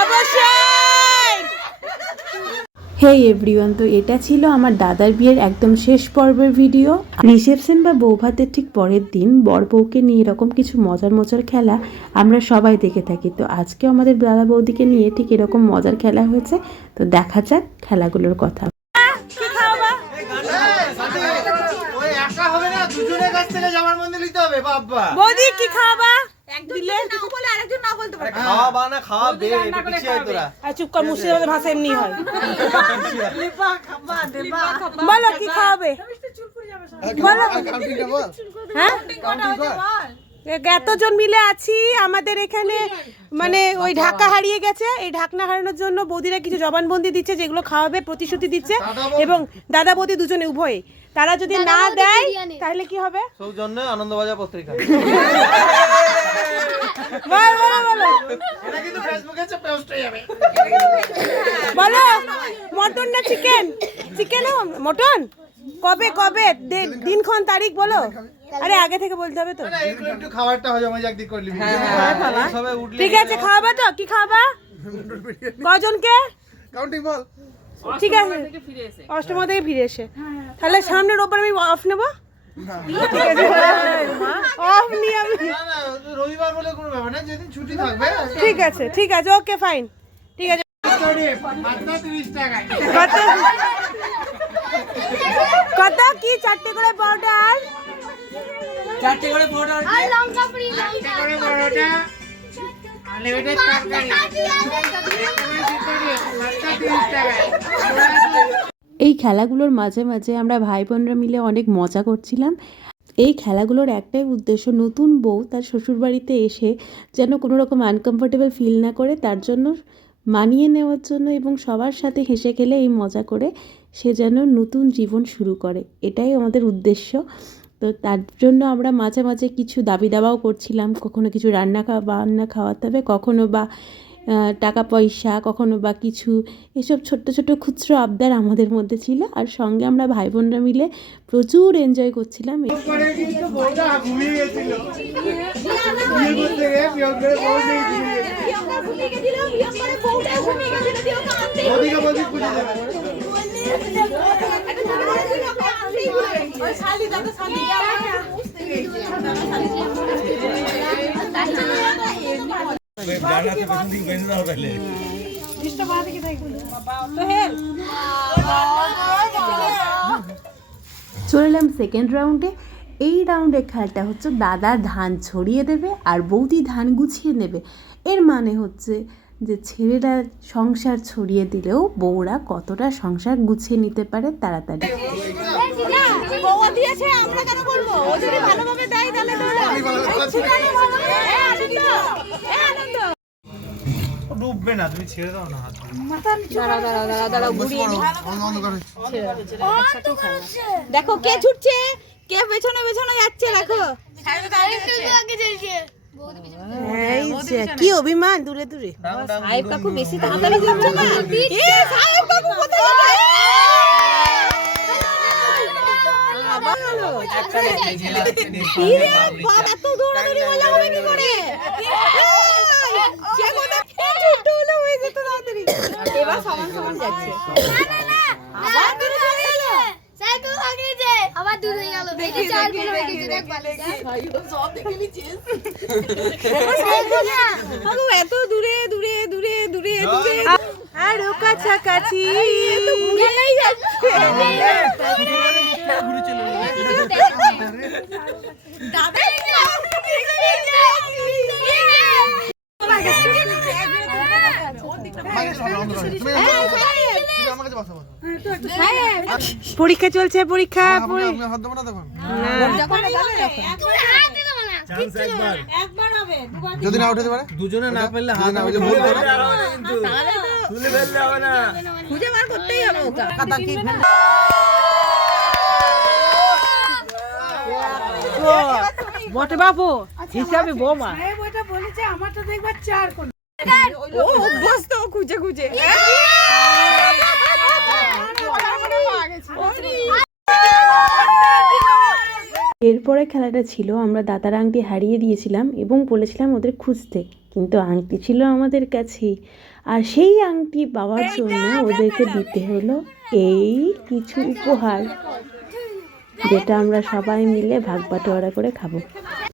অবশ্যই! হে এভরিওয়ান তো এটা ছিল আমার দাদার বিয়ের একদম শেষ পর্বের ভিডিও। রিসেপশন বা বৌভাতের ঠিক পরের দিন বর বউকে নিয়ে এরকম কিছু মজার মজার খেলা আমরা সবাই দেখে থাকি। তো আজকেও আমাদের দাদা বৌদিকে নিয়ে ঠিক এরকম মজার খেলা হয়েছে। তো দেখা যাক খেলাগুলোর কথা। কি খাওয়াবা ওই একা হবে না দুজনের কাছ থেকে জামার মন্দির নিতে হবে বাবা বৌদি কি খাওয়াবা দিলে খাওয়া বানা খাওয়া দে পিছিয়ে আয় তোরা। আর চুপ কর মুর্শিদাবাদের ভাষা এমনি হয়। বলো কি খাওয়াবে? বলো। হ্যাঁ এতজন মিলে আছি আমাদের এখানে মানে ওই ঢাকা হারিয়ে গেছে এই ঢাকনা হারানোর জন্য বৌদিরা কিছু জবানবন্দি দিচ্ছে যেগুলো খাওয়াবে প্রতিশ্রুতি দিচ্ছে এবং দাদা বৌদি দুজনে উভয়ে। তারা যদি না দেয় তাহলে কি হবে? সৌজন্য আনন্দবাজার পত্রিকা। বলো বলো এটা কিন্তু ফেসবুকে পোস্ট হয়ে যাবে। বলো মটন না চিকেন চিকেন মটন? কবে কবে? দে- দিনক্ষণ তারিখ বলো। আরে আগে থেকে বলতে হবে তো। একটু খাবারটা হজম হয়ে যাক দিক করলি ঠিক আছে খাওয়াবা তো? কি খাওয়াবা? কজনকে? কাউন্টিং বল। ঠিক আছে। অষ্টম থেকে ফিরে এসে। তাহলে সামনে রোববার আমি অফ নেব? ঠিক আছে অফ নিয়ে আমি না না রবিবার বলে কোনো ব্যাপার না যেদিন ছুটি থাকবে ঠিক আছে ওকে ফাইন ঠিক আছে। কত? কত কি চারটে করে পাউডার চারটে করে পরোটা আর লঙ্কা ফ্রি লঙ্কা করে পরোটা। আনলিমিটেড তরকারি। খেলাগুলোর মাঝে মাঝে আমরা ভাই বোনরা মিলে অনেক মজা করছিলাম। এই খেলাগুলোর একটাই উদ্দেশ্য নতুন বউ তার শ্বশুরবাড়িতে এসে যেন কোনো রকম আনকমফোর্টেবল ফিল না করে, তার জন্য মানিয়ে নেওয়ার জন্য এবং সবার সাথে হেসে খেলে এই মজা করে সে যেন নতুন জীবন শুরু করে। এটাই আমাদের উদ্দেশ্য। তো তার জন্য আমরা মাঝে মাঝে কিছু দাবি দাবাও করছিলাম, কখনো কিছু রান্না খাওয়া বান্না খাওয়াতে হবে, কখনো বা টাকা পয়সা কখনো বা কিছু এসব ছোট্ট ছোট্ট খুচরো আবদার আমাদের মধ্যে ছিল। আর সঙ্গে আমরা ভাই বোনরা মিলে প্রচুর এনজয় করছিলাম। চলে এলাম সেকেন্ড রাউন্ডে এই রাউন্ডের খেলাটা হচ্ছে দাদা ধান ছড়িয়ে দেবে আর বৌদি ধান গুছিয়ে নেবে। এর মানে হচ্ছে যে ছেলেরা সংসার ছড়িয়ে দিলেও বউরা কতটা সংসার গুছিয়ে নিতে পারে তাড়াতাড়ি। দিয়েছে আমরা কেন বলব? ভালোভাবে দেয় তাহলে ডুববে না তুমি ছেড়ে দাও না হাত দেখো কে ছুটছে? কে পেছনে পেছনে যাচ্ছে দেখো। কি অভিমান দূরে দূরে। সাহেব কাকু বেশি তাড়াতাড়ি যাচ্ছে না? এ সাহেব কাকু কোথায় এত দৌড়াদৌড়ি করলে হবে কি করে? এই, সে কোথায়? এই ছোট্ট হলে হয়ে যেত তাড়াতাড়ি। এবার সমান সমান যাচ্ছে আবার দূরে গেল। দেখে হয়ে গেছে দেখ এত দূরে দূরে দূরে দূরে দূরে। আরও কাছাকাছি। যাচ্ছে পরী- হাত চলছে পরীক্ষা তখন যদি না উঠতে পারে? দুজনে না পেলে হাত না পেলে ভুল করে তুলে ফেললে হবে না। খুঁজে বার করতেই হবে ওটা বটে বাবু হিসাবে বোমা। বলেছে আমার তো দেখবার চার কোন ও অভ্যস্ত খুঁজে খুঁজে। এরপরে খেলাটা ছিল আমরা দাদার আংটি হারিয়ে দিয়েছিলাম এবং বলেছিলাম ওদের খুঁজতে কিন্তু আংটি ছিল আমাদের কাছেই আর সেই আংটি পাওয়ার জন্য ওদেরকে দিতে হলো এই কিছু উপহার যেটা আমরা সবাই মিলে ভাগ বাটোয়ারা করে খাব।